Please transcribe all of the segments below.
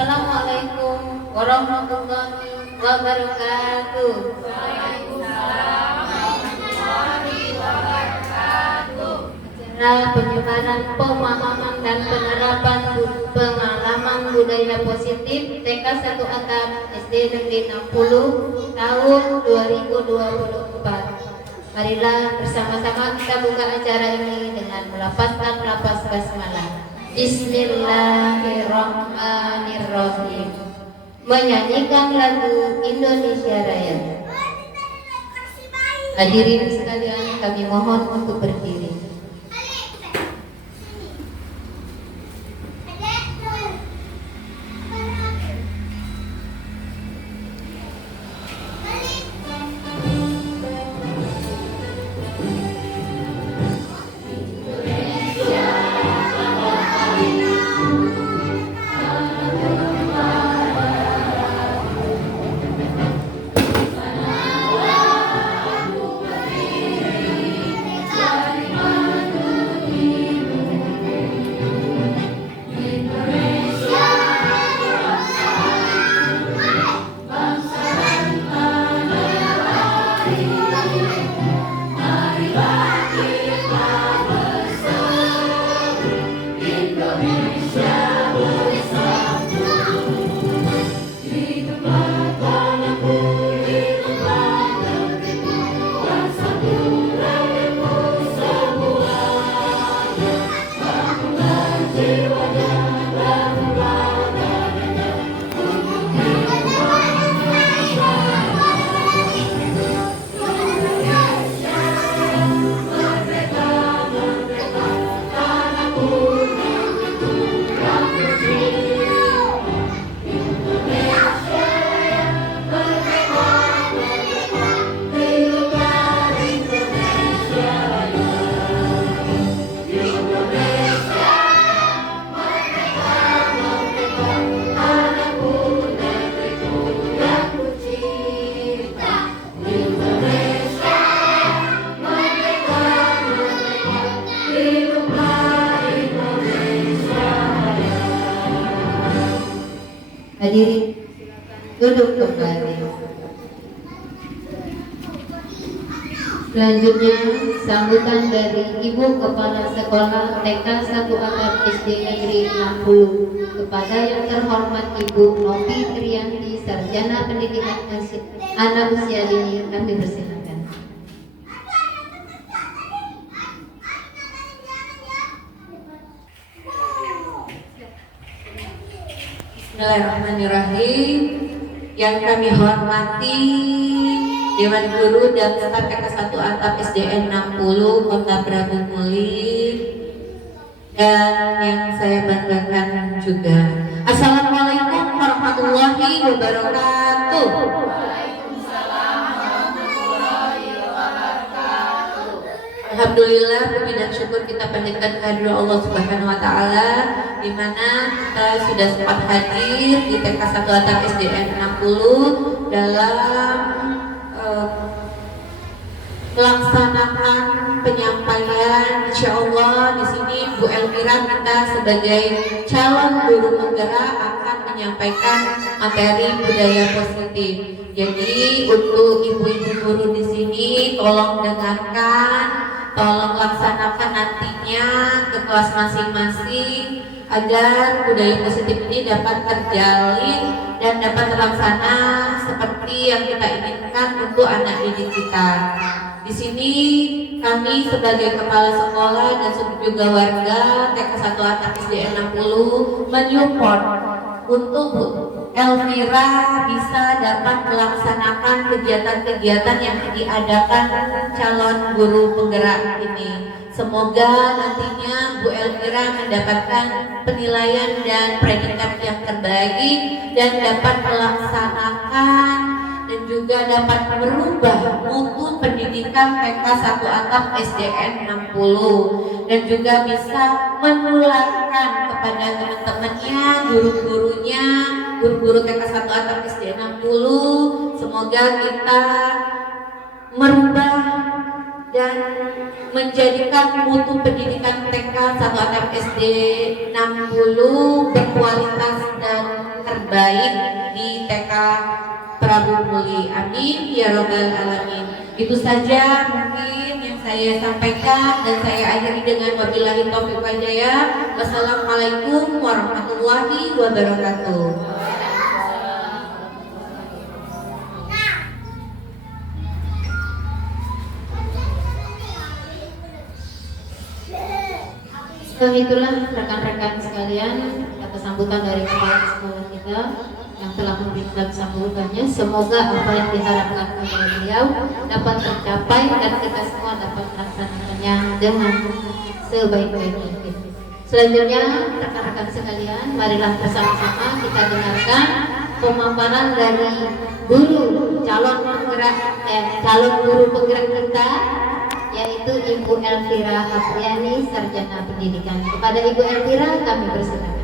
Assalamualaikum warahmatullahi wabarakatuh. Acara penyebaran pemahaman dan penerapan pengalaman budaya positif TK 1 Atap SD Negeri 60 tahun 2024. Marilah bersama-sama kita buka acara ini dengan melafazkan lafaz basmalah. Bismillahirrahmanirrahim. Menyanyikan lagu Indonesia Raya. Hadirin sekalian, kami mohon untuk berdiri. Hadirin, duduk kembali. Selanjutnya, sambutan dari Ibu Kepala Sekolah TK 1 Atap SD Negeri 60 kepada yang terhormat Ibu Novi Triyanti, Sarjana Pendidikan Anak Usia Dini, kami persilakan. Bismillahirrahmanirrahim. Yang kami hormati Dewan Guru dan Staf TK 1 Atap SDN 60 Kota Prabu Muli, dan yang saya banggakan juga. Assalamualaikum warahmatullahi wabarakatuh. Alhamdulillah, puji dan syukur kita panjatkan kehadirat Allah Subhanahu wa taala, di mana kita sudah sempat hadir di TK 1 Atap SDN 60 dalam melaksanakan penyampaian. Insya Allah di sini Bu Elvira kita sebagai calon guru penggerak akan menyampaikan materi budaya positif. Jadi untuk ibu-ibu guru di sini tolong dengarkan, tolong laksanakan nantinya ke kelas masing-masing agar budaya positif ini dapat terjalin dan dapat terlaksana seperti yang kita inginkan untuk anak didik kita. Di sini kami sebagai kepala sekolah dan juga warga TK 1 Atap SDN 60 menyupport untuk Bu Elvira bisa dapat melaksanakan kegiatan-kegiatan yang diadakan calon guru penggerak ini. Semoga nantinya Bu Elvira mendapatkan penilaian dan predikat yang terbaik dan dapat melaksanakan dan juga dapat merubah mutu pendidikan TK 1 Atap SDN 60 dan juga bisa menularkan kepada teman-temannya, guru-gurunya, guru-guru TK 1 Atap SDN 60. Semoga kita merubah dan menjadikan mutu pendidikan TK 1 Atap SD 60 berkualitas dan terbaik di TK Prabu Muli. Amin ya robbal alamin. Itu saja mungkin yang saya sampaikan dan saya akhiri dengan wabillahi taufiq wal hidayah. Wassalamualaikum warahmatullahi wabarakatuh. Itulah rekan-rekan sekalian kata sambutan dari kepala sekolah kita yang telah memberikan sambutannya. Semoga apa yang diharapkan oleh beliau dapat tercapai dan kita semua dapat melaksanakannya dengan sebaik-baik mungkin. Selanjutnya rekan-rekan sekalian, marilah bersama-sama kita dengarkan pemaparan dari calon guru penggerak kita, yaitu Ibu Elvira Apriani, Sarjana Pendidikan. Kepada Ibu Elvira kami persilakan.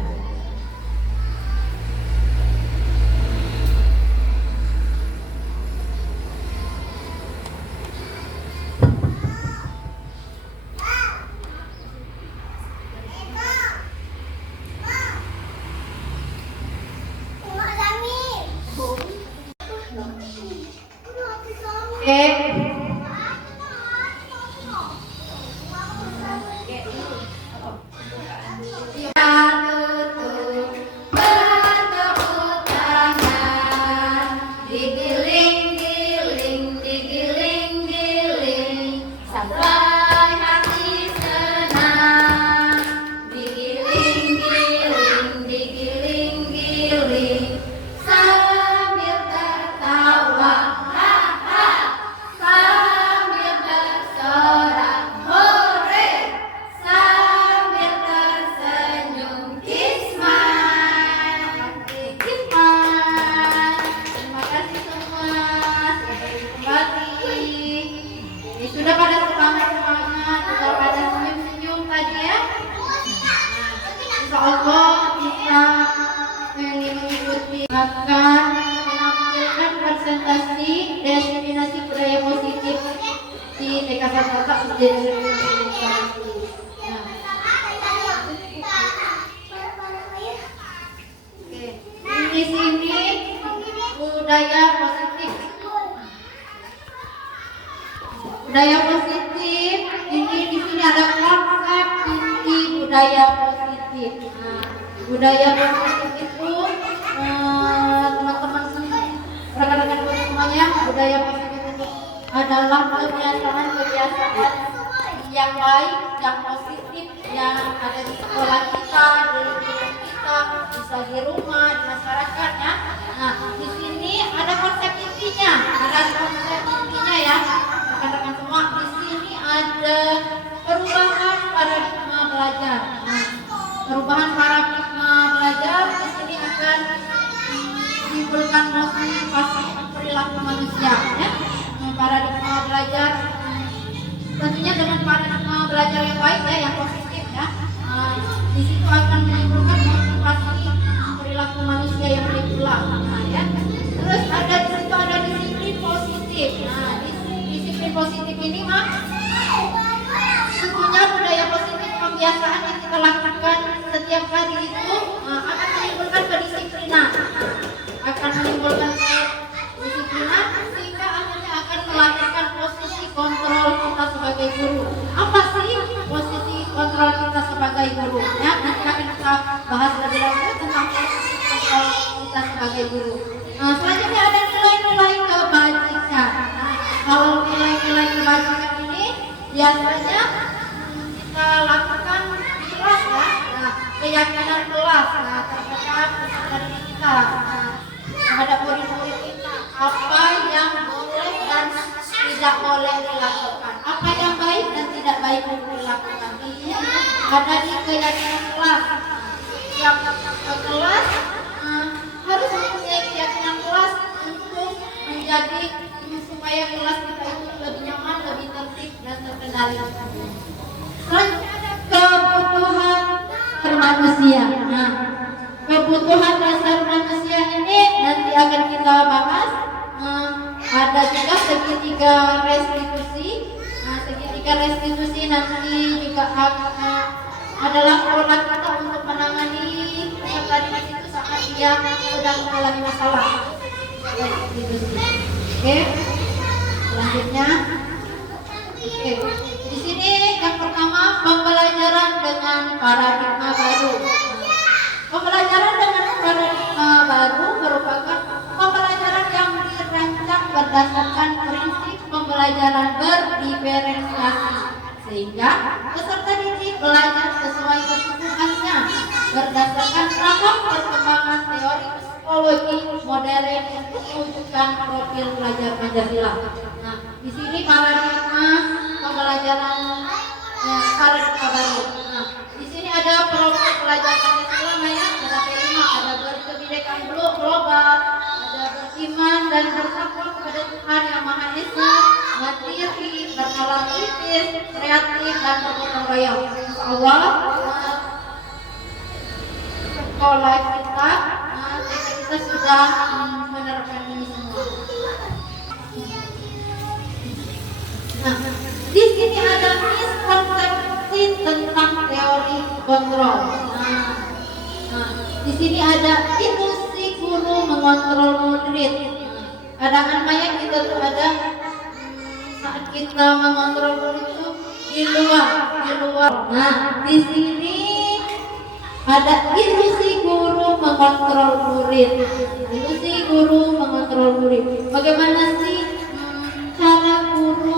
Di sini budaya positif. Budaya positif ini di sini ada konsep inti budaya positif. Nah, budaya positif itu teman-teman rekan-rekan semuanya, budaya positif itu adalah kebiasaan yang baik, yang positif yang ada di sekolah kita, di lingkungan kita, bisa di rumah, di masyarakatnya. Nah, di sini ada konsep intinya, ya, rekan-rekan semua. Di sini ada perubahan paradigma belajar. Nah, perubahan paradigma belajar di sini akan menimbulkan motivasi perilaku manusia, ya. Paradigma belajar tentunya dengan paradigma belajar yang baik, ya, yang positif, ya. Di situ akan menimbulkan motivasi perilaku manusia yang baik pula, ya. Terus ada di situ ada disiplin positif. Nah, disiplin positif ini tentunya budaya positif kebiasaan yang kita lakukan setiap hari itu akan menimbulkan kedisiplinan, sehingga akhirnya akan melakukan posisi kontrol kita sebagai guru. Apa sih posisi kontrol kita sebagai guru? Ya, nanti akan kita bahas lebih lanjut tentang posisi kontrol kita sebagai guru. Selanjutnya ada nilai-nilai kebajikan. Kalau nilai-nilai kebajikan ini biasanya kita lakukan di kelas, ya. Keyakinan kelas terhadap dari kita, terhadap murid-murid kita, apa yang boleh dan tidak boleh dilakukan, apa yang baik dan tidak baik untuk dilakukan. Ini ada di keyakinan kelas. Setiap kelas harus mempunyai keyakinan kelas untuk menjadi supaya kelas kita itu lebih nyaman, lebih tertib dan terkendali. Selanjutnya ada kebutuhan manusia. Nah, kebutuhan dasar manusia ini nanti akan kita bahas. Ada juga segitiga restitusi. Segitiga restitusi nanti juga akan adalah produk kita untuk menangani peserta didik itu saat dia sedang mengalami masalah. Oke, selanjutnya. Oke, di sini yang pertama pembelajaran dengan paradigma baru. Pembelajaran dengan paradigma baru merupakan pembelajaran yang dirancang berdasarkan prinsip pembelajaran berdiferensiasi, sehingga peserta didik belajar sesuai kebutuhannya berdasarkan tahap perkembangan teori psikologi modern untuk mewujudkan profil pelajar Pancasila. Nah, di sini paradigma pembelajaran paradigma baru. Nah, di sini ada profil pelajar Pancasila ya, ada kelima, ada berkebinekaan global, ada beriman dan bertakwa kepada Tuhan Yang Maha Esa, mandiri, bernalar kritis, kreatif dan bergotong royong. Insyaallah sekolah kita, kita sudah menerapkan ini semua. Nah, di sini ada miskonsepsi tentang teori kontrol. Nah, di sini ada ilusi guru mengontrol murid. Ada kan Maya, kita tuh ada saat kita mengontrol murid itu di luar. Nah, di sini ada ilusi guru mengontrol murid. Ilusi guru mengontrol murid. Bagaimana sih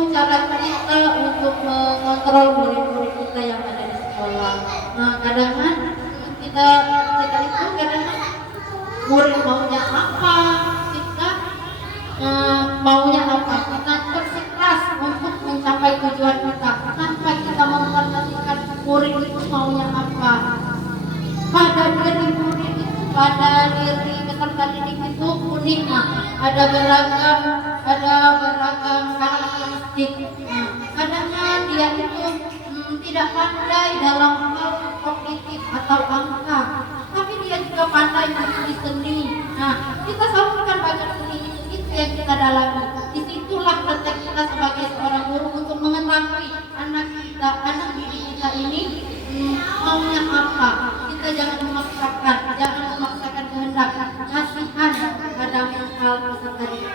cara kita untuk mengontrol murid-murid kita yang ada di sekolah? Nah, kadang-kadang kita itu kadang-kadang murid maunya apa, kita maunya apa, kita bersikeras untuk mencapai tujuan kita tanpa kita memperhatikan murid itu maunya apa. Pada diri murid itu, pada diri peserta didik itu unik, ada beragam karakteristik. Kadang-kadang dia itu tidak pandai dalam hal kognitif atau angka, tapi dia juga pandai menulis seni. Nah, kita salurkan bakat seni itu yang kita dalami. Disitulah letak kita sebagai seorang guru untuk mengetahui anak didik kita ini maunya apa. Kita jangan memaksakan kehendak, kasihan pada mental peserta didik.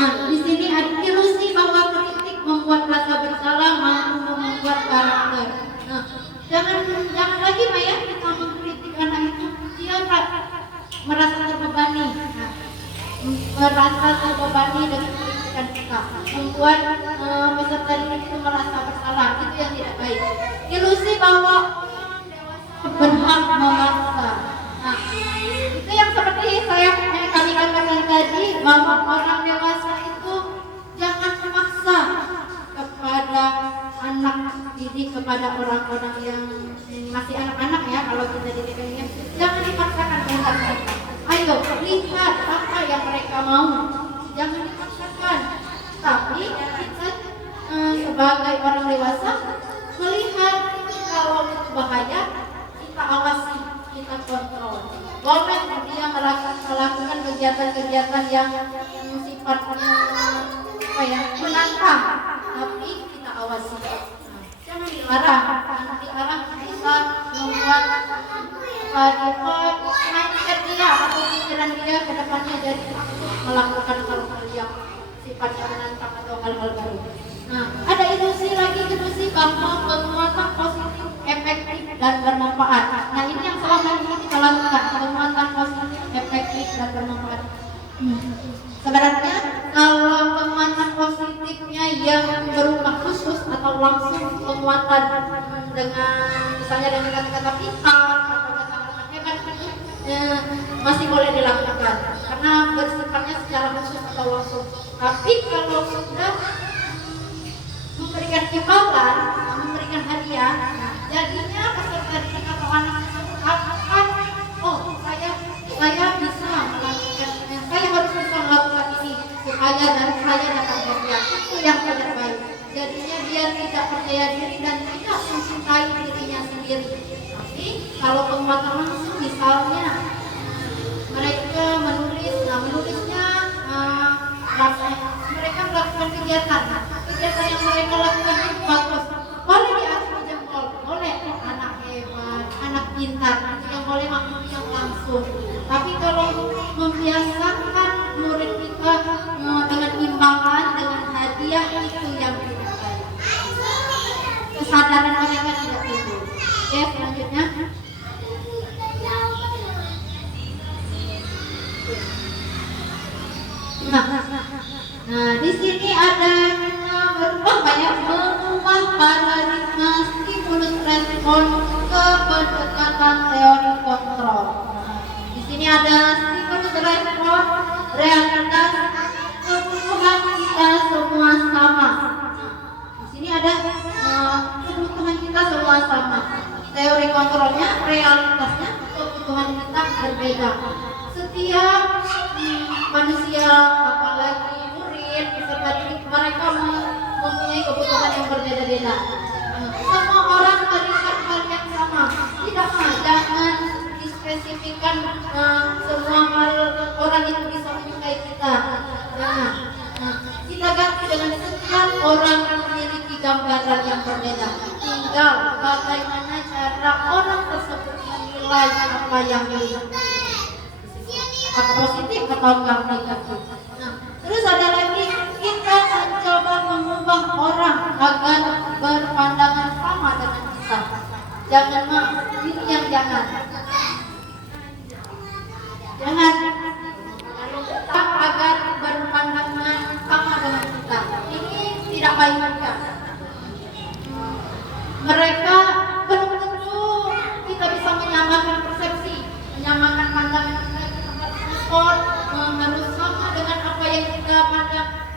Nah, di sini ada ilusi bahwa kritik membuat rasa bersalah, mampu membuat karakter. Nah, jangan lagi Maya kita mengkritik anak itu, dia merasa terbebani. Merasa terbebani dengan kritikan kita, membuat peserta didik itu merasa bersalah. Itu yang tidak baik. Ilusi bahwa berhak memaksa. Nah, itu yang seperti kami katakan tadi, bahwa orang dewasa itu jangan memaksa kepada anak didik, kepada orang-orang yang masih anak-anak ya, kalau kita didiknya jangan dipaksakan kehendak mereka. Ayo lihat apa yang mereka mau, jangan dipaksakan. Tapi kita sebagai orang dewasa melihat kalau itu bahaya, kita awasi, kita kontrol. Boleh dia melakukan kegiatan-kegiatan yang sifatnya menantang, tapi kita awasi. Jangan dilarang, bisa membuat mindset dia atau pikiran dia ke depannya jadi melakukan hal-hal yang sifatnya menantang atau hal-hal baru. Nah, ada ilusi bahwa penguatan positif, efektif dan bermanfaat. Nah, ini yang selama ini kita lakukan, penguatan positif, efektif dan bermanfaat. Sebenarnya kalau penguatan positifnya yang berupa khusus atau langsung penguatan dengan misalnya dengan kata-kata pintar atau kata-kata hebat itu masih boleh dilakukan karena bersifatnya secara khusus atau langsung. Tapi kalau sudah memberikan imbalan, memberikan hadiah, jadinya peserta didik atau anak tersebut akan, oh saya bisa melakukan, saya harus bisa melakukan ini supaya dari saya dapat hadiah. Itu yang tidak baik. Jadinya dia tidak percaya diri dan tidak mencintai dirinya sendiri. Tapi kalau penguatan langsung, misalnya mereka menulisnya mereka melakukan kegiatan yang mereka lakukan itu bagus, boleh diacungi jempol, boleh anak pintar, itu yang boleh makmum yang langsung. Tapi kalau membiasakan murid kita dengan imbalan, dengan hadiah, itu yang tidak baik. Kesadaran mereka tidak timbul. Oke, selanjutnya. Nah, di sini ada berubah banyak mengubah paradigma stimulus respon ke pendekatan teori kontrol. Di sini ada stimulus respon, realitas, kebutuhan kita semua sama. Di sini ada kebutuhan kita semua sama. Teori kontrolnya, realitasnya, kebutuhan kita berbeda. Setiap manusia, apalagi murid, peserta didik, mereka mempunyai kebutuhan yang berbeda-beda. Semua orang terikat hal yang sama. Tidak, jangan dispesifikkan semua hal orang itu bisa menyukai kita. Jangan. Kita ganti dengan setiap orang memiliki gambaran yang berbeda. Tinggal bagaimana cara orang tersebut menilai apa yang dilihat. Apa positif atau negatif. Terus ada lagi, kita mencoba mengubah orang agar berpandangan sama dengan kita. Jangan ini yang jangan agar berpandangan sama dengan kita. Ini tidak baik juga. Mereka belum tentu kita bisa menyamakan persepsi, menyamakan pandangan. Harus sama dengan apa yang kita pandang.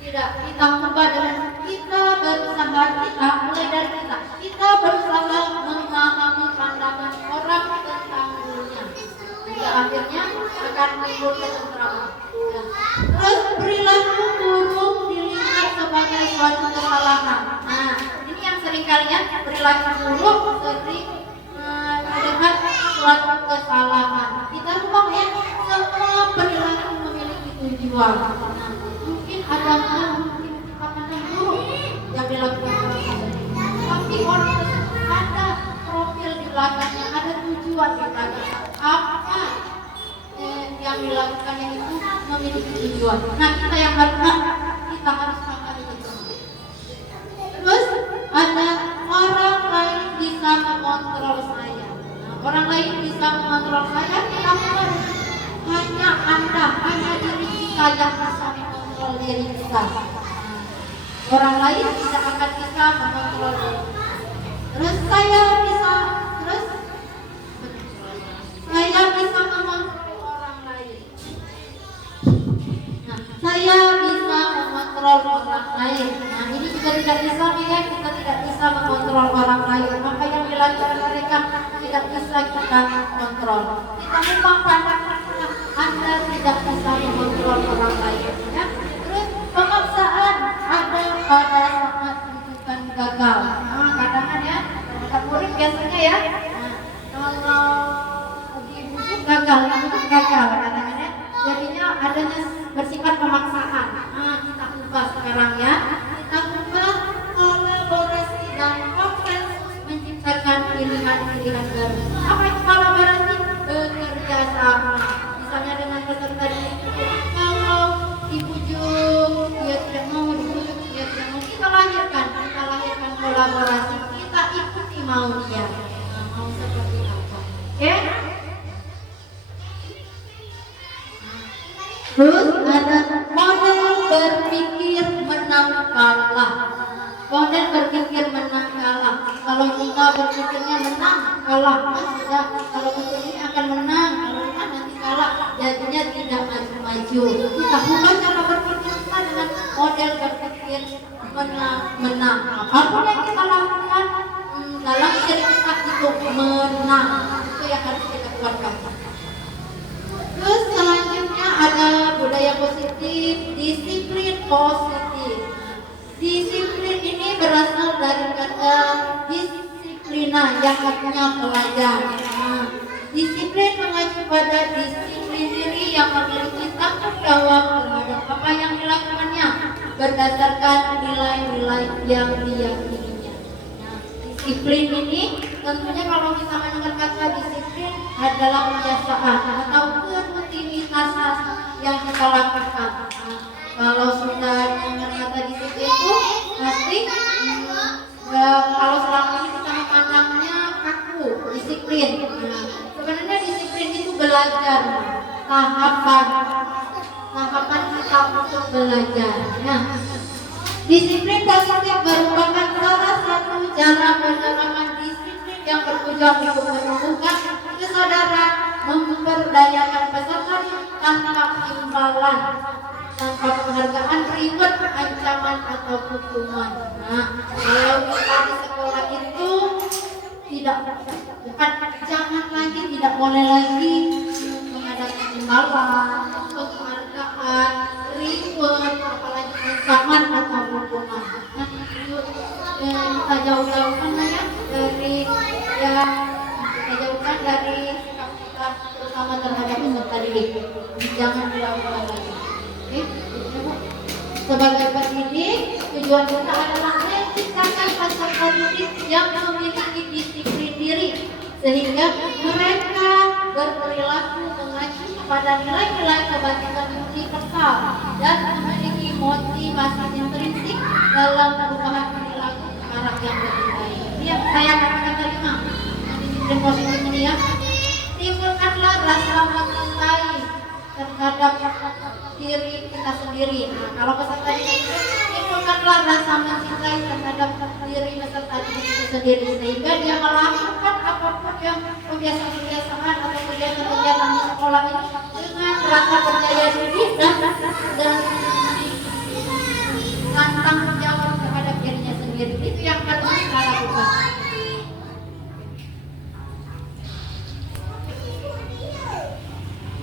Tidak, kita ubah dengan kita berusaha, kita mulai dari kita berusaha memahami pandangan orang tentang dunia. Hingga akhirnya akan timbul ketentraman. Terus perilaku buruk dilihat sebagai suatu kesalahan. Nah, ini yang sering kalian perilaku buruk sering terlihat suatu kesalahan. Kita rubah ya, semua perilaku memiliki tujuan. Mungkin ada mungkin buruk yang dilakukan orang tersebut, tapi orang tersebut ada profil di belakangnya, ada tujuan di belakangnya. Apa yang dilakukannya itu memiliki tujuan. Nah, kita yang kita harus pahami itu. Terus ada orang lain bisa mengontrol saya. Orang lain bisa mengontrol saya, tapi hanya diri kita yang bisa mengontrol diri kita. Orang lain tidak akan bisa mengontrol diri. Terus saya bisa mengontrol orang lain. Saya bisa mengontrol orang lain. Nah, ini juga tidak bisa ya, kita tidak bisa mengontrol orang lain. Apa yang dilakukan mereka tidak bisa kita kontrol. Kita memang pandangan Anda tidak bisa mengontrol orang lain. Ya. Terus pemaksaan ada pada saat rujukan gagal. Nah, kadang-kadang ya, murid biasanya ya, kalau dibujuk gagal kadang-kadang ya. Jadinya adanya bersifat pemaksaan. Nah, kita ubah sekarang ya. Kita ubah kolaborasi dan konsensus menciptakan pilihan-pilihan baru. Apa itu kolaborasi? Bekerja sama. Misalnya dengan peserta didik, kalau dibujuk dia tidak mau, dibujuk dia tidak mau, kita lahirkan kolaborasi. Kita ikuti mau dia. Mau seperti apa? Oke? Terus ada model berpikir menang kalah. Model berpikir menang kalah. Kalau kita berpikirnya menang kalah, sudah. Kalau ini akan menang, kalau kita nanti kalah, jadinya tidak maju-maju. Kita ubah cara berpikir kita dengan model berpikir menang. Apapun yang kita lakukan dalam diri kita itu menang. Itu yang harus kita kuatkan. Terus selanjutnya ada budaya positif, disiplin positif. Disiplin ini berasal dari kata disiplina yang artinya pelajar. Disiplin mengacu pada disiplin diri yang memiliki tanggung jawab terhadap apa yang dilakukannya berdasarkan nilai-nilai yang diyakininya. Disiplin ini tentunya kalau kita mendengar kata disiplin adalah kebiasaan atau rutinitas yang kita lakukan. Nah, kalau sudah dengar kata disiplin itu pasti kalau selama ini kita memandangnya kaku, disiplin. Nah, sebenarnya disiplin itu belajar, tahapan kita untuk belajar. Nah, disiplin positif merupakan salah satu cara penerapan disiplin yang bertujuan untuk menumbuhkan kesadaran, memberdayakan peserta tanpa imbalan, tanpa penghargaan, reward, ancaman atau hukuman. Nah, kalau kita di sekolah itu jangan lagi, tidak boleh lagi mengadakan imbalan, penghargaan, reward, apalagi ancaman atau hukuman. Nah, itu kita jauh-jauhkan ya dari sikap kita terutama terhadap peserta didik. Jangan dilakukan lagi. Oke, sebagai pendidik, tujuan kita adalah menciptakan peserta didik yang memiliki disiplin diri sehingga mereka berperilaku mengacu kepada nilai-nilai kebaikan universal dan memiliki motivasi intrinsik dalam perubahan perilaku ke arah yang lebih baik. Ini yang saya katakan tadi mah, disiplin positif ini ya. Timbulkanlah rasa mencintai terhadap diri kita sendiri. Nah, kalau peserta didik timbulkanlah rasa mencintai terhadap diri peserta didik itu sendiri sehingga dia melakukan apapun yang kebiasaan-kebiasaan atau kegiatan-kegiatan di sekolah ini dengan rasa percaya diri dan tanggung jawab terhadap dirinya sendiri. Itu yang harus kita lakukan.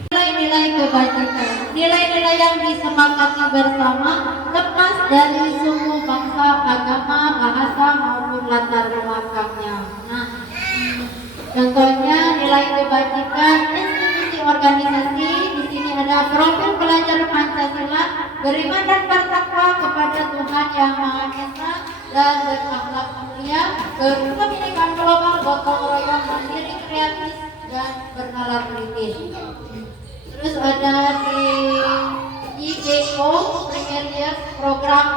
Nilai-nilai kebajikan, nilai-nilai yang disepakati bersama lepas dari suku, bangsa, agama, bahasa maupun latar belakangnya. Nah, contohnya nilai kebajikan institusi organisasi. Di sini ada profil pelajar Pancasila, beriman dan bertakwa kepada Tuhan Yang Maha Esa dan berakhlak mulia, berkebinekaan global, gotong royong, mandiri, kreatif dan bernalar kritis. Terus ada di IDO Premier Years program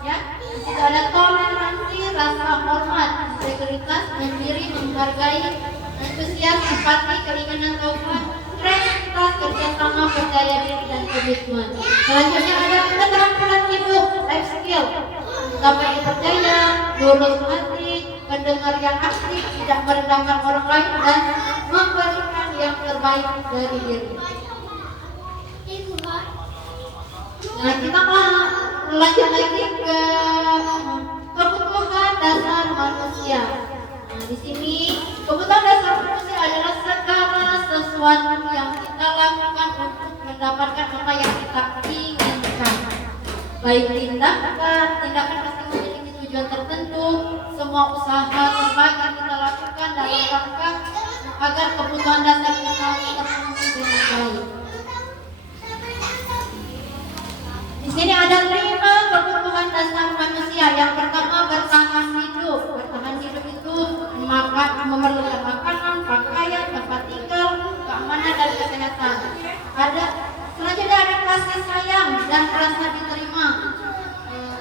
ya. Di situ ada toleransi, rasa hormat, integritas, mandiri, menghargai, antusias, empati, keinginan Tuhan, kreativitas, kerjasama, percaya diri dan komitmen. Selanjutnya ada keterampilan hidup, life skill, dapat dipercaya, lurus hati, pendengar yang aktif, tidak merendahkan orang lain dan memberikan yang terbaik dari diri. Nah, kita lanjut lagi ke kebutuhan dasar manusia. Nah, di sini kebutuhan dasar manusia adalah segala sesuatu yang kita lakukan untuk mendapatkan apa yang kita inginkan. Baik tindakan pasti memiliki tujuan tertentu. Semua usaha terbaik yang kita lakukan dalam rangka agar kebutuhan dasar kita terpenuhi dengan baik. Di sini ada 5 kebutuhan dasar manusia. Yang pertama, bertahan hidup. Bertahan hidup itu memerlukan makanan, pakaian, tempat tinggal, keamanan dan kesehatan. Selanjutnya ada kasih sayang dan rasa diterima.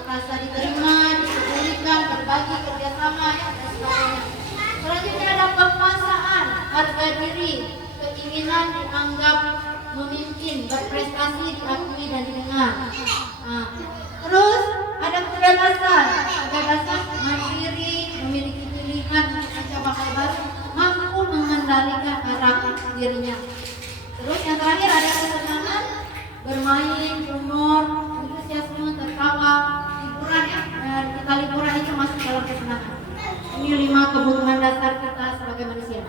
Rasa diterima, dipedulikan, berbagi, kerjasama ya, dan sebagainya. Selanjutnya ada penguasaan, harga diri, keinginan dianggap memimpin, berprestasi, diakui dan didengar. Nah, terus ada kebebasan mandiri, memiliki pilihan, mencoba hal baru, mampu mengendalikan arah dirinya. Terus yang terakhir ada kesenangan, bermain, humor, antusiasme, tertawa, liburan ya. Kita liburan itu masuk dalam kesenangan. Ini 5 kebutuhan dasar kita sebagai manusia.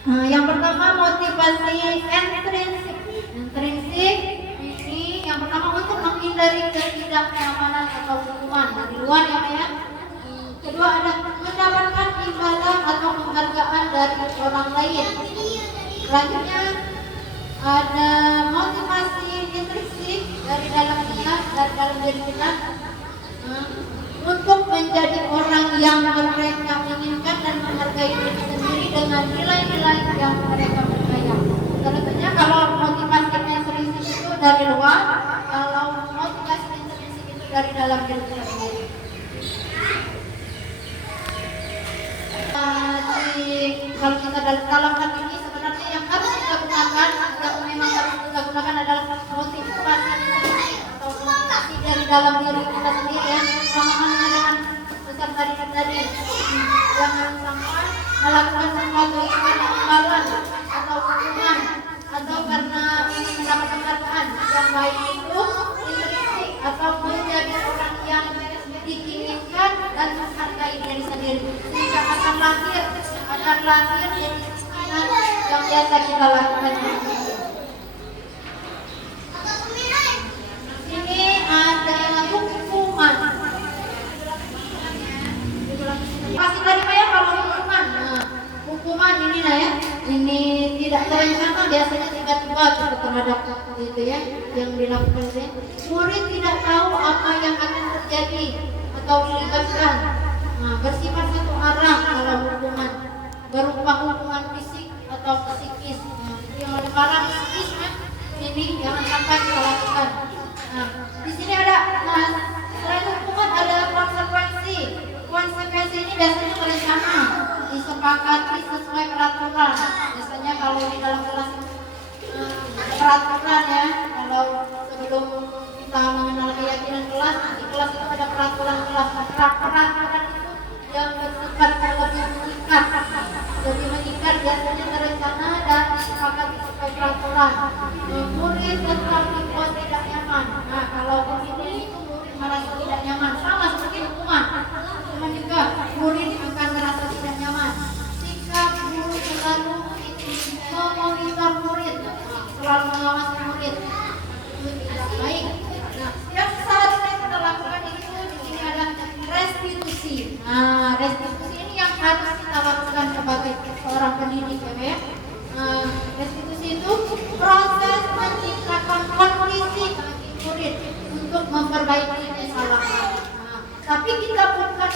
Nah, yang pertama motivasi intrinsik ini yang pertama untuk menghindari ketidaknyamanan atau hukuman dari luar ya. Kedua ada mendapatkan imbalan atau penghargaan dari orang lain. Selanjutnya ada motivasi intrinsik dari dalam kita, dari dalam diri kita, untuk menjadi orang yang mereka inginkan dan menghargai diri sendiri dengan nilai-nilai yang mereka percaya. Tentunya kalau motivasi intrinsik itu dari luar, kalau motivasi intrinsik itu dari dalam diri kita sendiri. Kalau kita dalam hal ini sebenarnya yang harus kita gunakan, yang memang harus kita gunakan adalah motivasi intrinsik atau motivasi dari dalam diri kita sendiri ya. Sama halnya dengan besar tadi jangan sampai melakukan sesuatu karena imbalan atau hukuman atau karena ingin mendapat penghargaan. Yang baik itu intrinsik atau menjadi orang yang diinginkan dan menghargai diri sendiri, sehingga akan lahir dari keinginan yang biasa kita lakukan. Ini ada hukuman. Pasti tadi ya kalau hukuman. Nah, hukuman ini nah ya, ini tidak terencana, biasanya tiba-tiba terhadap itu ya yang dilakukan ya. Murid tidak tahu apa yang akan terjadi atau dilibatkan. Nah, bersifat satu arah kalau hukuman, berupa hukuman fisik atau psikis. Nah, yang lebih parah psikis kan, ini jangan sampai kita lakukan. Nah, di sini ada selain hukuman ada konsekuensi. Konsekuensi ini biasanya terencana, disepakati sesuai peraturan. Biasanya kalau di dalam kelas peraturan ya, kalau sebelum kita mengenal keyakinan kelas, di kelas itu ada peraturan kelas. Peraturan itu yang bersifat lebih mengikat, biasanya terencana dan disepakati sesuai peraturan. Murid tetap dibuat tidak nyaman. Nah, kalau begini itu murid merasa tidak nyaman, sama seperti hukuman. Cuman juga murid akan merasa tidak nyaman. Sikap guru selalu memonitor murid, selalu mengawasi murid, itu tidak baik. Nah, yang seharusnya kita lakukan itu di sini ada restitusi. Nah, restitusi ini yang harus kita lakukan sebagai seorang pendidik ya. Restitusi itu proses menciptakan kondisi bagi murid untuk memperbaiki kesalahan. Tapi kita bukan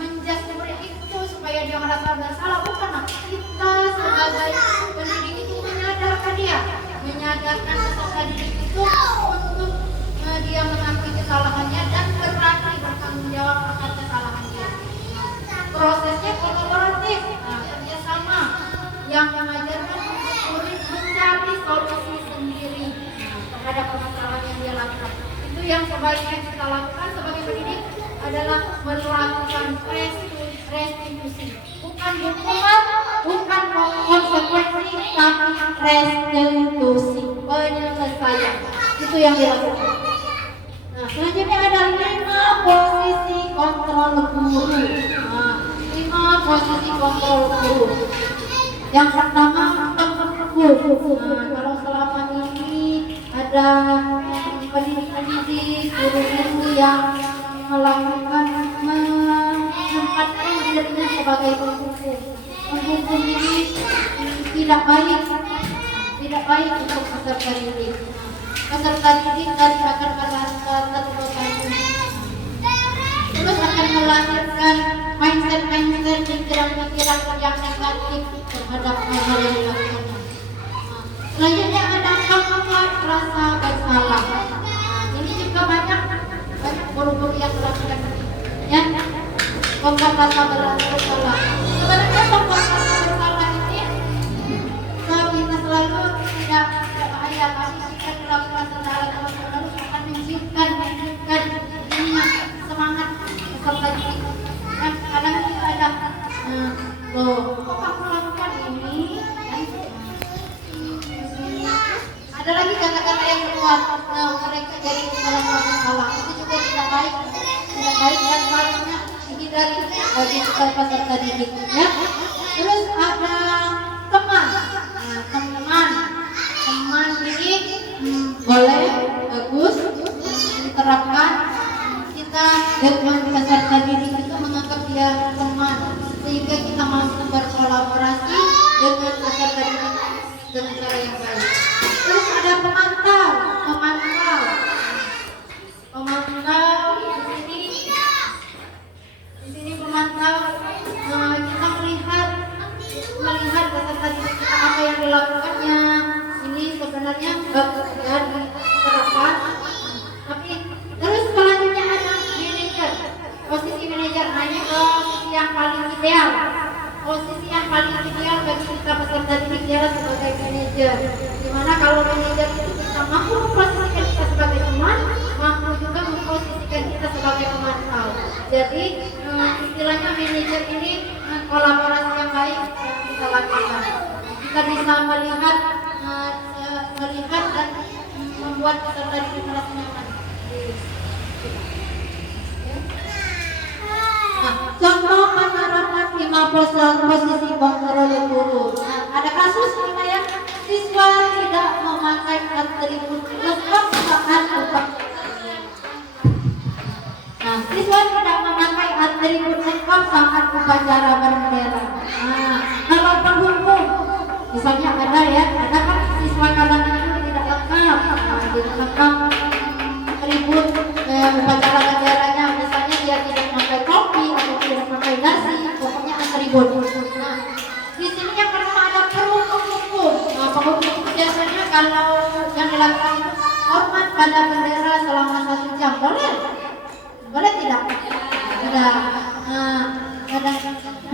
menjudge murid itu supaya dia merasa bersalah, bukan. Kita sebagai pendidik itu menyadarkan dia, menyadarkan peserta didik itu untuk dia mengakui kesalahannya dan berani bertanggung jawab akan kesalahan dia. Prosesnya kolaboratif, kerjasama yang mengajarkan murid mencari solusi sendiri terhadap permasalahan yang dia lakukan. Itu yang sebaiknya kita lakukan sebagai pendidik adalah melakukan restitusi, bukan hukuman, bukan konsekuensi, tapi restitusi, penyelesaian. Itu yang dilakukan. Nah, selanjutnya ada 5 posisi kontrol guru. Nah, 5 posisi kontrol guru. Yang pertama, guru. Nah, kalau selama ini ada pendidik-pendidik, guru-guru yang melakukan menempatkan dirinya sebagai penghukum. Penghukum ini tidak baik untuk peserta didik. Peserta didik dari akar-akar tertentu, terus akan melahirkan mindset pikiran-pikiran yang negatif terhadap hal-hal yang dilakukan. Selanjutnya ada membuat rasa bersalah. Ini juga banyak guru-guru yang melakukan ya, membuat rasa bersalah. Sebenarnya membuat rasa bersalah ini kita selalu tidak bahaya, tapi jika dilakukan secara terus-menerus akan menunjukkan semangat peserta didik. Dan kadang kita ada kok kamu melakukan ini dan ada lagi kata-kata yang keluar, mereka jadi salah. Itu juga tidak baik dan harusnya dihindari bagi kita peserta didik ya. Terus ada teman ini boleh bagus diterapkan. Kita dengan peserta didik itu menganggap dia teman, sehingga kita mampu berkolaborasi dengan peserta didik dengan cara yang baik. Terus ada pemantau di sini sebenarnya bagus ya diterapkan. Tapi terus selanjutnya ada manajer, posisi manajer. Nah ini posisi yang paling ideal. Posisi yang paling ideal bagi kita peserta didik adalah sebagai manajer. Dimana kalau manajer itu kita mampu memposisikan kita sebagai teman, mampu juga memposisikan kita sebagai pemantau. Jadi istilahnya manajer ini kolaborasi yang baik yang kita lakukan. Kita bisa melihat dan membuat peserta didik merasa nyaman. Contoh penerapan 5 posisi kontrol guru. Ada kasus mana ya? Siswa tidak memakai atribut lengkap saat upacara. Siswa tidak memakai atribut lengkap saat upacara bendera. Kalau penghubung, misalnya ada kan siswa kadang-kadang tidak lengkap, tidak lengkap atribut upacara benderanya. Misalnya dia tidak memakai topi atau tidak memakai dasi, pokoknya atribut. Nah, di sini yang pertama ada penghubung. Penghubung biasanya kalau yang dilakukan itu hormat pada bendera selama 1 jam, boleh tidak? Tidak.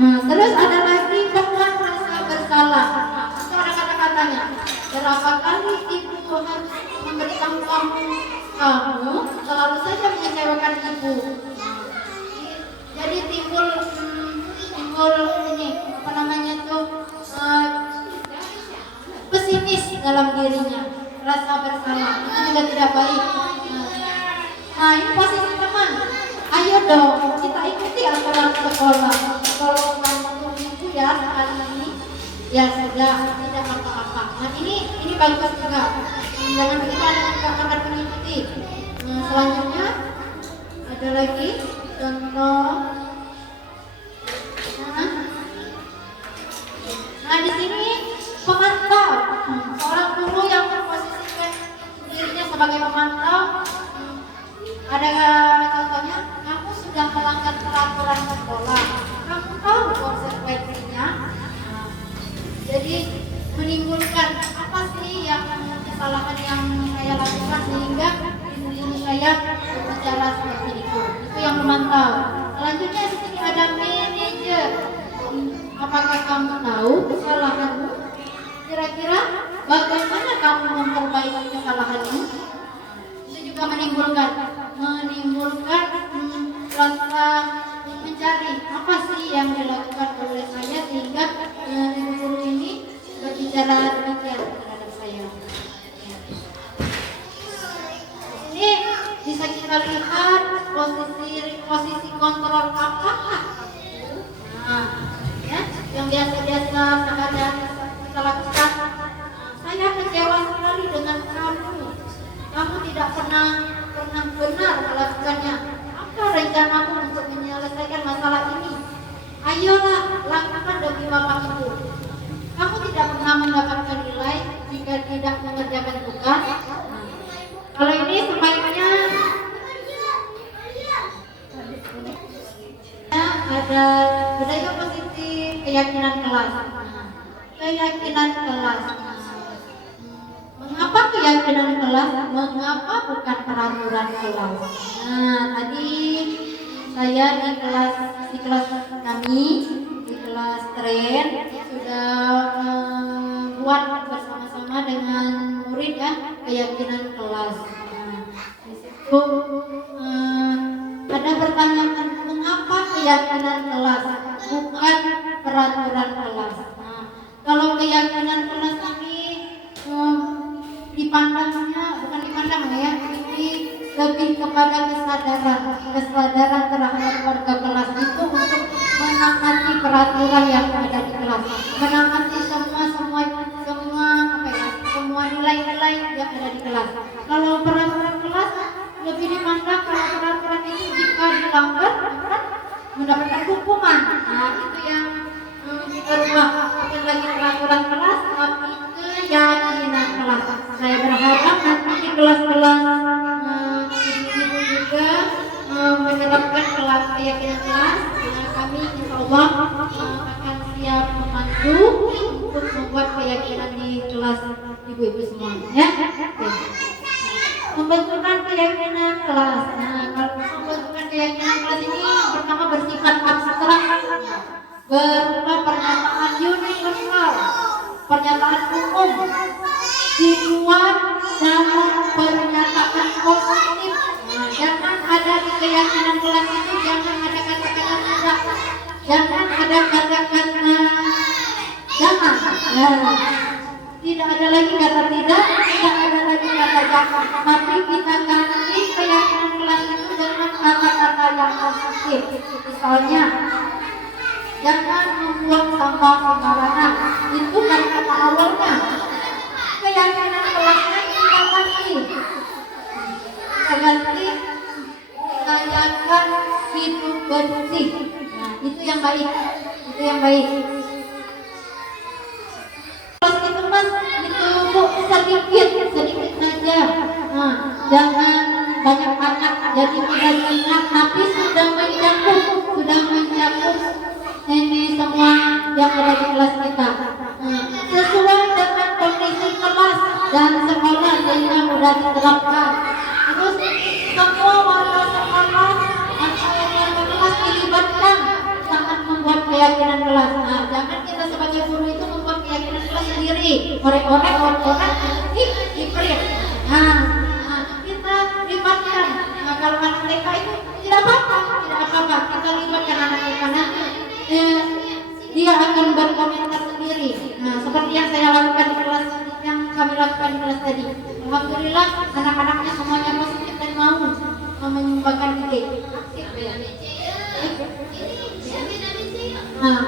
Terus ada lagi penguat rasa bersalah. Itu ada kata-katanya. Berapa kali ibu harus memberitahu kamu selalu saja mengecewakan ibu. Jadi timbul ini pesimis dalam dirinya, rasa bersalah. Itu juga tidak baik. Nah ini posisi teman. Ayo dong kita ikuti aturan sekolah. Kalau kamu ibu ya kali ini ya sudah tidak apa-apa. Nah ini bagus juga. Jangan begitu Anda juga akan mengikuti. Selanjutnya ada lagi contoh. Nah di sini pemantau, seorang guru yang memposisikan dirinya sebagai pemantau. Ada contohnya, kamu sudah melanggar peraturan sekolah, kamu tahu konsekuensinya. Jadi menimbulkan apa sih yang kesalahan yang saya lakukan sehingga guru saya berbicara seperti itu yang memantau. Selanjutnya di sini ada manajer. Apakah kamu tahu kesalahanmu? Kira-kira bagaimana kamu memperbaiki kesalahanmu? Itu juga menimbulkan rasa mencari apa sih yang dilakukan oleh saya sehingga guru ini berbicara demikian terhadap saya. Ini bisa kita lihat posisi kontrol apakah yang biasa-biasa kita lakukan. Saya kecewa sekali dengan kamu tidak pernah benar melakukannya. Apa rencanamu untuk menyelesaikan masalah ini? Ayolah lakukan demi bapak ibu. Kamu tidak pernah mendapatkan nilai jika tidak mengerjakan tugas. Kalau ini sebaiknya ada budaya positif keyakinan kelas. Keyakinan kelas. Mengapa keyakinan kelas? Mengapa bukan peraturan kelas? Nah, tadi saya di kelas kami, di kelas tren sudah buat bersama-sama dengan murid ya keyakinan kelas. Nah, di situ ada pertanyaan mengapa keyakinan kelas bukan peraturan kelas. Nah, kalau keyakinan kelas ini ini lebih kepada kesadaran terhadap warga kelas itu untuk menaati peraturan yang ada di kelas, menaati semua nilai-nilai yang ada di kelas. Kalau peraturan kelas lebih dipandang kalau peraturan itu jika dilanggar akan mendapatkan hukuman. Nah itu yang kita rubah, bukan lagi peraturan kelas tapi keyakinan kelas. Saya berharap nanti di kelas-kelas ibu juga menerapkan keyakinan kelas. Kami insya Allah akan siap membantu untuk membuat keyakinan di kelas. kelas ibu-ibu semua ya. Pembentukan keyakinan kelas. Nah, kalau pembentukan keyakinan kelas ini pertama bersifat abstrak, berupa pernyataan universal, pernyataan umum, dibuat dalam pernyataan positif. Nah, jangan ada di keyakinan kelas itu, jangan ada kata-kata tidak, jangan ada kata-kata jangan. Nah, tidak ada lagi kata tidak ada lagi kata jangan. Tapi kita ganti keyakinan kelas itu dengan kata-kata yang positif. Misalnya, jangan membuang sampah sembarangan. Itu kata awalnya. Keyakinan kelasnya kita ganti. Rayakan hidup bersih. Nah, itu yang baik. Itu yang baik. Kelas itu mas, itu bu sedikit saja. Nah, jangan banyak jadi tidak ingat, tapi sudah mencakup ini semua yang ada di kelas kita. Sesuai dengan kondisi kelas dan sekolah sehingga mudah diterapkan. Terus semua warga sekolah atau warga kelas dilibatkan saat membuat keyakinan kelas. Nah, jangan kita sebagai guru itu membuat keyakinan kelas sendiri, orek-orek diberi. Nah, kita libatkan. Nah, kalau anak mereka itu tidak apa-apa, kita libatkan anak mereka nanti. Dia akan berkomentar sendiri. Nah, seperti yang saya lakukan di kelas, yang kami lakukan di kelas tadi. Alhamdulillah anak-anaknya semuanya positif dan mau menyumbangkan ide. Nah,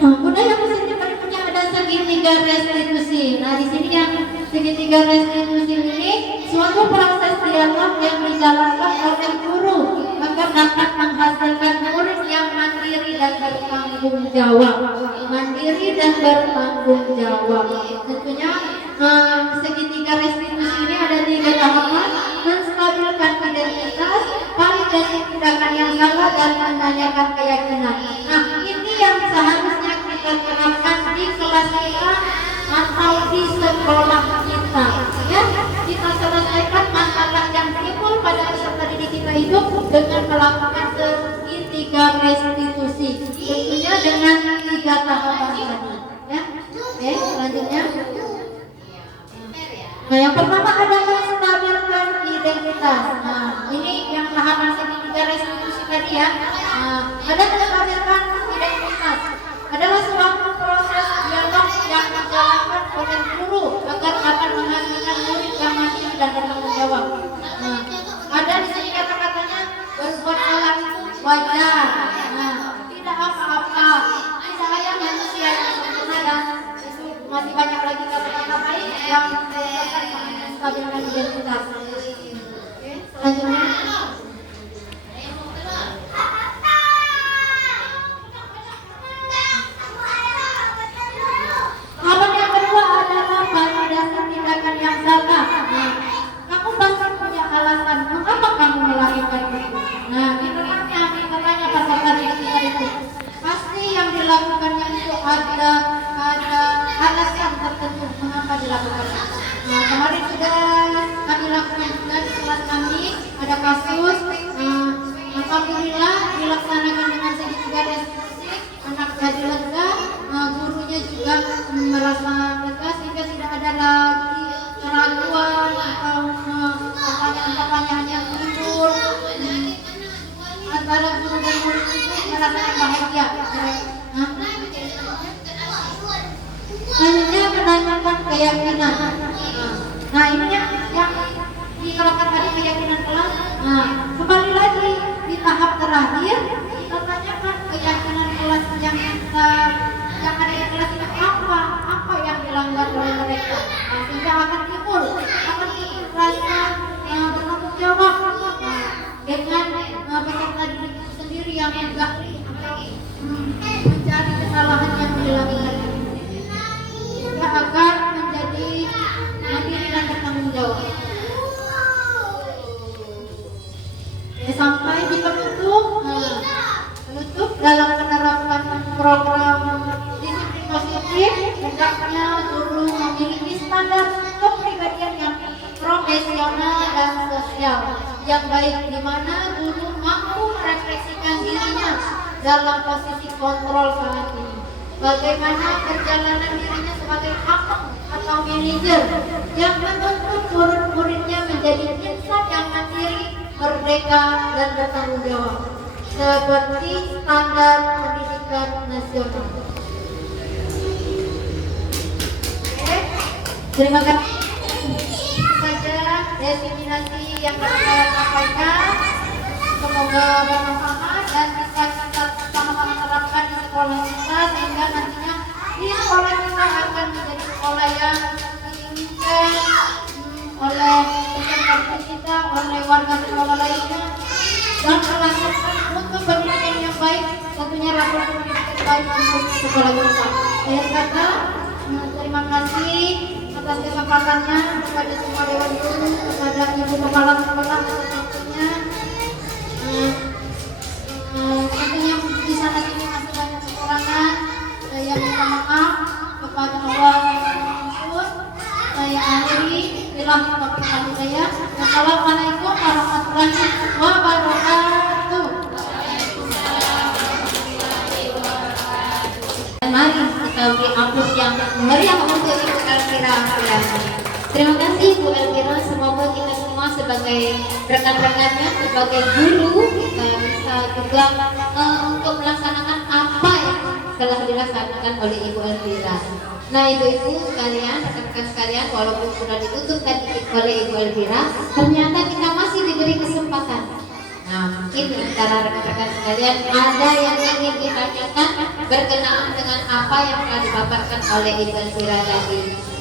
budaya positif berikutnya ada segitiga restitusi. Nah, di sini yang segitiga restitusi ini suatu proses dialog yang dijalankan oleh guru agar dapat menghasilkan murid yang mandiri dan bertanggung jawab. Tentunya segitiga restitusi ini ada 3 tahapan: menstabilkan identitas, validasi tindakan yang salah, dan menanyakan keyakinan. Nah, ini yang seharusnya kita terapkan di kelas kita atau di sekolah kita. Ya, kita selesaikan masalah yang timbul pada peserta didik kita itu dengan melakukan segitiga restitusi. Tentunya dengan 3 tahapan tadi. Ya, oke, selanjutnya. Nah, yang pertama adalah stabilkan identitas. Nah, ini yang tahapan segitiga restitusi tadi ya. Nah, ada menstabilkan identitas adalah suatu proses dialog yang dijalankan oleh guru agar dapat menghasilkan murid yang mandiri dan bertanggung jawab. Nah, ada di sini kata-katanya berbuat salah itu wajar. Nah, tidak apa-apa. Tidak ada manusia yang sempurna dan itu masih banyak lagi kata-kata baik yang akan menstabilkan identitas. Oke, selanjutnya. Yang kedua adalah validasi tindakan yang salah. Nah, kamu pasti punya alasan mengapa kamu melakukan itu. Nah, kita tanya peserta didik kita itu. Pasti yang dilakukannya itu ada alasan tertentu mengapa dilakukan. Nah, kemarin sudah kami lakukan juga di kelas kami ada kasus. Alhamdulillah dilaksanakan dengan segitiga restitusi, anak jadi lega, gurunya juga merasa lega sehingga tidak ada lagi keraguan atau pertanyaan-pertanyaan yang timbul antara guru dan murid itu merasakan bahagia. Selanjutnya menanyakan keyakinan. Nah, ini yang diterapkan tadi keyakinan kelas. Nah, kembali lagi di tahap terakhir kita tanyakan keyakinan kelas yang ada di kelas itu apa yang dilanggar oleh mereka. Nah, sehingga akan timbul rasa bertanggung jawab dengan peserta didik itu sendiri yang juga mencari kesalahan yang dilanggar agar menjadi mandiri dan bertanggung jawab. Sampai di penutup dalam menerapkan program disiplin positif, hendaknya guru memiliki standar kepribadian yang profesional dan sosial yang baik, di mana guru mampu merefleksikan dirinya dalam posisi kontrol saat ini. Bagaimana perjalanan dirinya sebagai aktor atau manajer yang menuntut murid-muridnya menjadi insan yang mandiri, merdeka, dan bertanggung jawab seperti standar pendidikan nasional. Oke, terima kasih. Saja definisi yang saya sampaikan, semoga bermanfaat dan bisa kita sama-sama terapkan di sekolah kita, sehingga nantinya di sekolah kita akan menjadi sekolah yang diinginkan oleh peserta kita, oleh warga sekolah lainnya, dan melanjutkan untuk pendidikan yang baik, tentunya rapor pendidikan baik untuk sekolah kita. Saya kata terima kasih atas kesempatannya kepada semua dewan guru, kepada ibu kepala sekolah atas waktunya. Tentunya di sana sini masih banyak kekurangan. Saya minta maaf kepada Allah yang maha. Saya akhiri bilang kepada saya. Wassalamualaikum warahmatullahi wabarakatuh. Mari kita beri aplaus yang meriah untuk Ibu Elvira. Terima kasih Bu Elvira, semoga kita semua sebagai rekan-rekannya, sebagai guru, kita bisa juga untuk melaksanakan apa yang telah dilaksanakan oleh Ibu Elvira. Nah, ibu-ibu sekalian, rekan-rekan sekalian, walaupun sudah ditutup tadi oleh Ibu Elvira, ternyata kita masih diberi kesempatan. Nah, mungkin antara rekan-rekan sekalian ada yang ingin ditanyakan berkenaan dengan apa yang telah dipaparkan oleh Ibu Elvira tadi.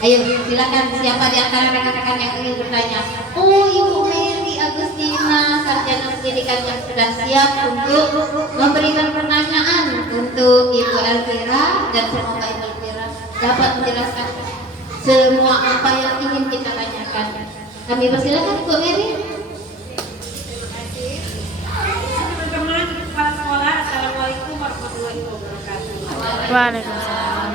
Ayo silakan, siapa di antara rekan-rekan yang ingin bertanya? Oh, Ibu Mary Agustina, sarjana pendidikan yang sudah siap untuk memberikan pertanyaan untuk Ibu Elvira, dan semoga Ibu Elvira dapat menjelaskan semua apa yang ingin kita tanyakan. Kami persilakan Ibu Mary. Teman-teman kepala sekolah, Assalamualaikum warahmatullahi wabarakatuh. Waalaikumsalam.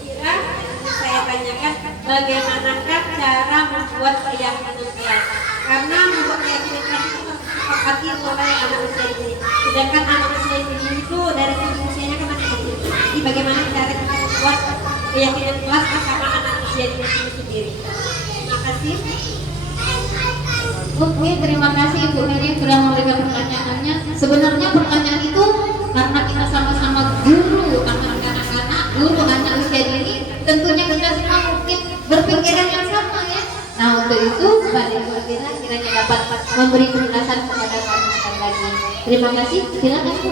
Kira saya tanyakan bagaimanakah cara membuat keyakinan kelas? Karena membuat keyakinan kelas itu disepakati oleh anak usia ini. Sedangkan anak usia ini itu dari sisi usianya kan masih kecil. Jadi bagaimana cara kita membuat keyakinan kelas sama anak usia ini sendiri? Terima kasih. Oke, terima kasih Ibu Mary sudah memberikan pertanyaannya. Sebenarnya pertanyaan itu karena kita sama-sama guru, karena anak-anak guru anak usia dini, tentunya kita semua mungkin berpikiran yang sama ya. Nah, untuk itu Mbak Ibu Elvira kiranya dapat memberi penjelasan kepada kami sekali lagi. Terima kasih, silakan Bu.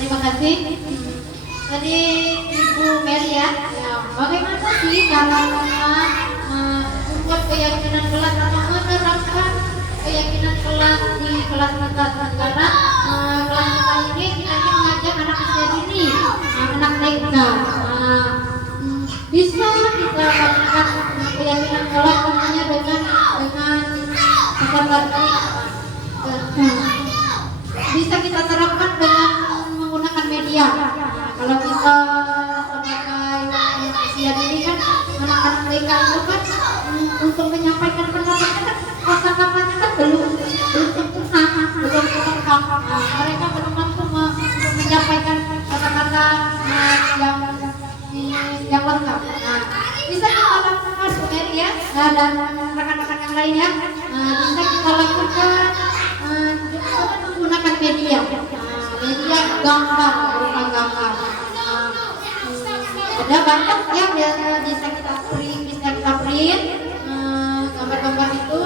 Terima kasih. Tadi Ibu Mary ya, bagaimana sih caranya membuat keyakinan kelas atau menerapkan keyakinan kelas di kelas kita? Karena kelas kita ini kita ingin mengajak anak usia dini, anak TK. Bisa kita lakukan keyakinan kelas tentunya dengan bisa kita terapkan dengan menggunakan media. Kalau kita sebagai usia dini kan anak-anak mereka itu kan untuk menyampaikan pendapatnya kan kata-katanya kan belum sempurna, belum lengkap. Mereka belum mampu untuk menyampaikan kata-kata yang lengkap. Bisa kita lakukan Bu Mary ya, dan rekan-rekan yang lain ya. Bisa kita lakukan dengan menggunakan media. Media gambar, berupa gambar. Ada banyak yang bisa kita print, gambar-gambar itu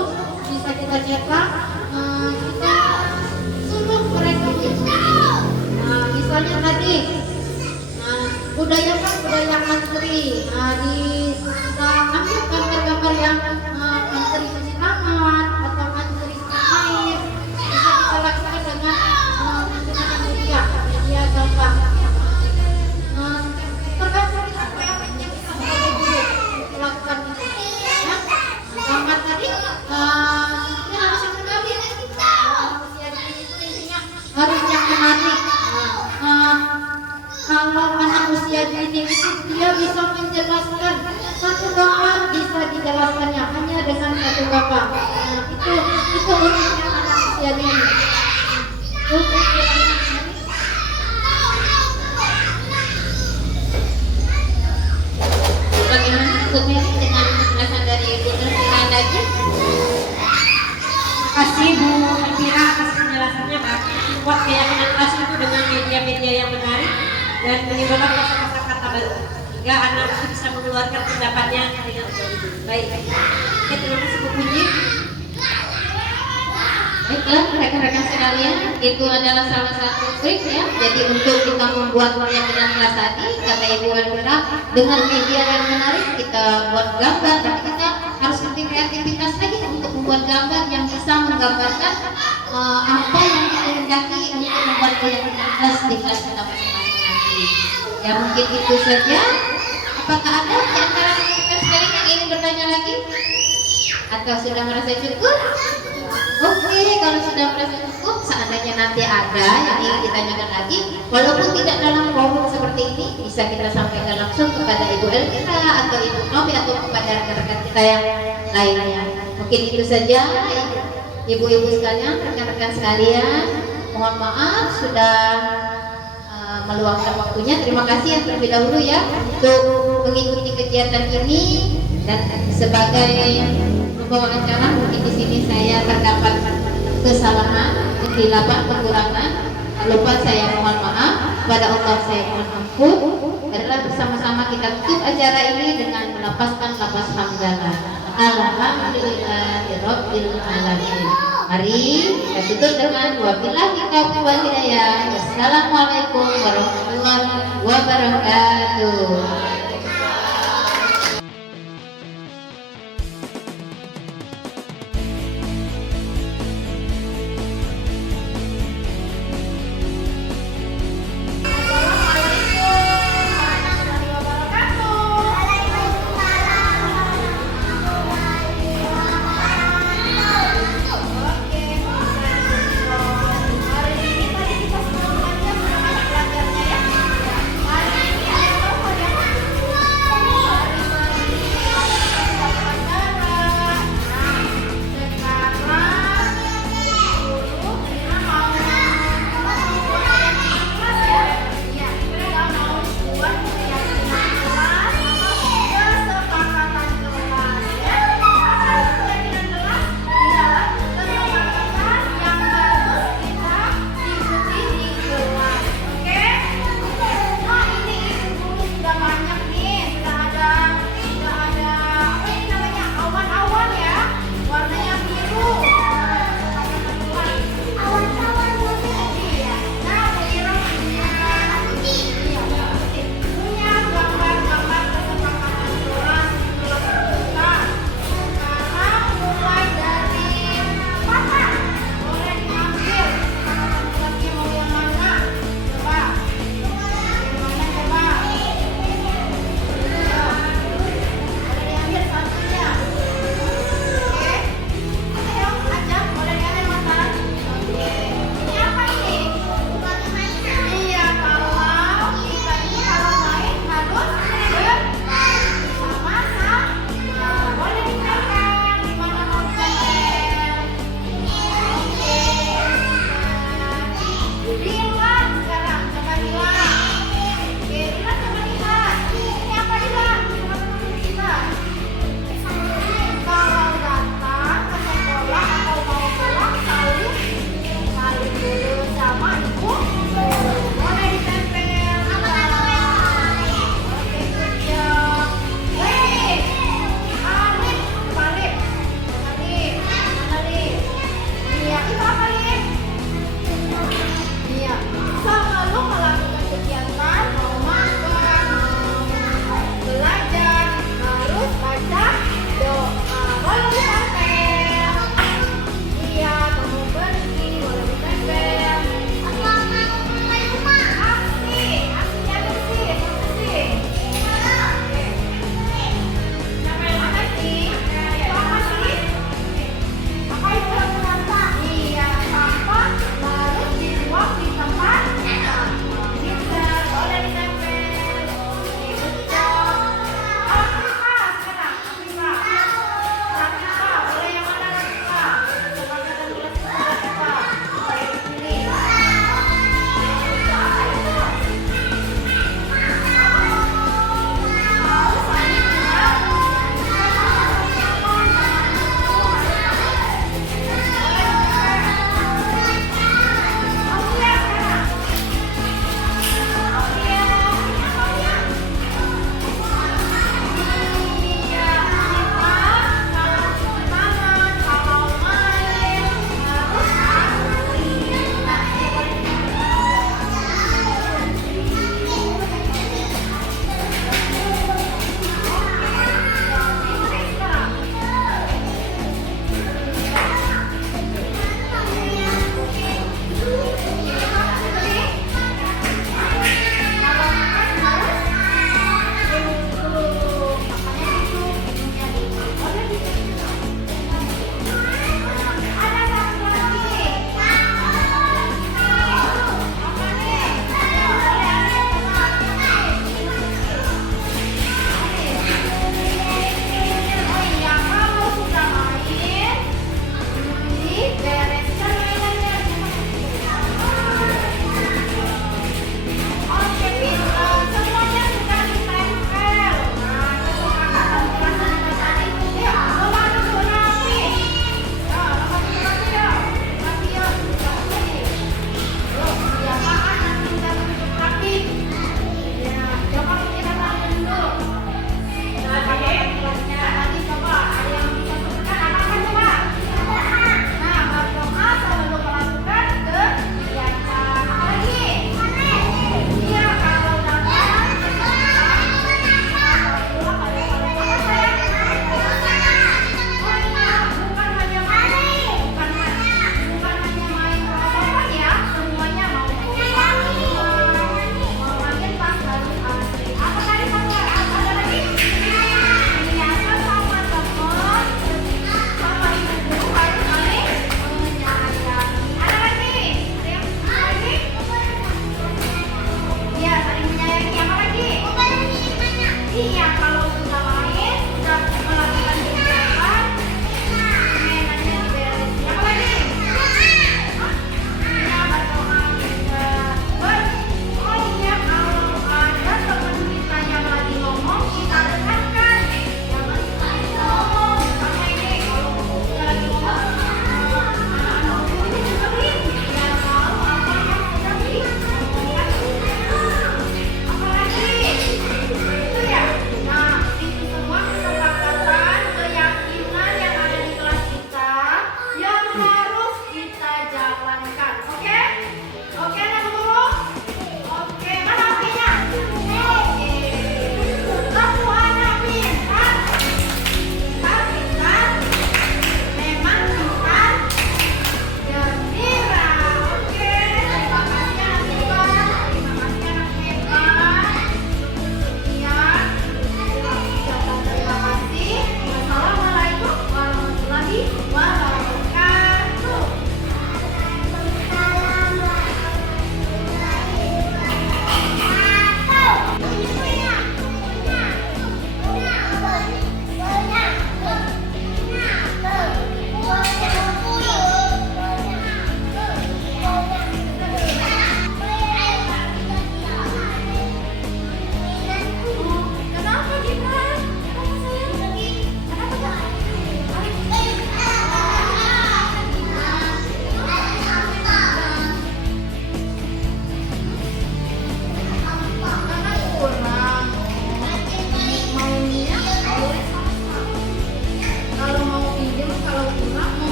bisa kita cetak, kita suruh mereka itu. Misalnya tadi budaya menteri, kita ambil gambar-gambar yang menteri cuci tangan atau menteri air, bisa kita lakukan dengan menggunakan media gambar. Tergantung apa yang kita sebagai guru untuk lakukan itu. Ya, gambar tadi ini harus yang menarik. Usia dini itu intinya harus yang menarik. mengaji ini itu dia bisa menjelaskan satu gambar bisa dijelaskannya hanya dengan satu gambar. Nah, itu uniknya anak usia dini. Bagaimana Bu Meli dengan penjelasan dari Ibu Nurfina tadi? Kasih Bu Elvira atas penjelasannya, berarti buat keyakinan kelas itu dengan media-media yang menarik dan menimbulkan kosa-kosa kata baru sehingga anak itu bisa mengeluarkan pendapatnya dengan baik. Oke, terima kasih Bu Puji. Baiklah rekan-rekan sekalian, itu adalah salah satu trik ya. Jadi untuk kita membuat keyakinan kelas tadi, kata Ibu Elvira, dengan media yang menarik kita buat gambar. Tapi kita harus lebih kreativitas lagi untuk membuat gambar yang bisa menggambarkan apa yang kita hendaki untuk membuat keyakinan kelas di kelas kita masing-masing nanti. Ya mungkin itu saja. Apakah ada di antara rekan-rekan sekalian yang ingin bertanya lagi? Atau sudah merasa cukup? Oke, kalau sudah merasa cukup, seandainya nanti ada yang ingin ditanyakan lagi, walaupun tidak dalam forum seperti ini, bisa kita sampaikan langsung kepada Ibu Elvira atau Ibu Novi atau kepada rekan-rekan kita yang lainnya. Mungkin itu saja, ibu-ibu sekalian, rekan-rekan sekalian. Mohon maaf sudah meluangkan waktunya. Terima kasih yang terlebih dahulu ya untuk mengikuti kegiatan ini dan sebagai pembawa acara mungkin di sini saya terdapat kesalahan, kesilapan, kekurangan. Lupa saya mohon maaf, kepada Allah saya mohon ampun. Adalah bersama-sama kita tutup acara ini dengan melapaskan lafaz hamdalah. Alhamdulillahirabbil alamin. Mari kita tutup dengan wabillahi taufiq wal hidayah. Wassalamualaikum warahmatullahi wabarakatuh.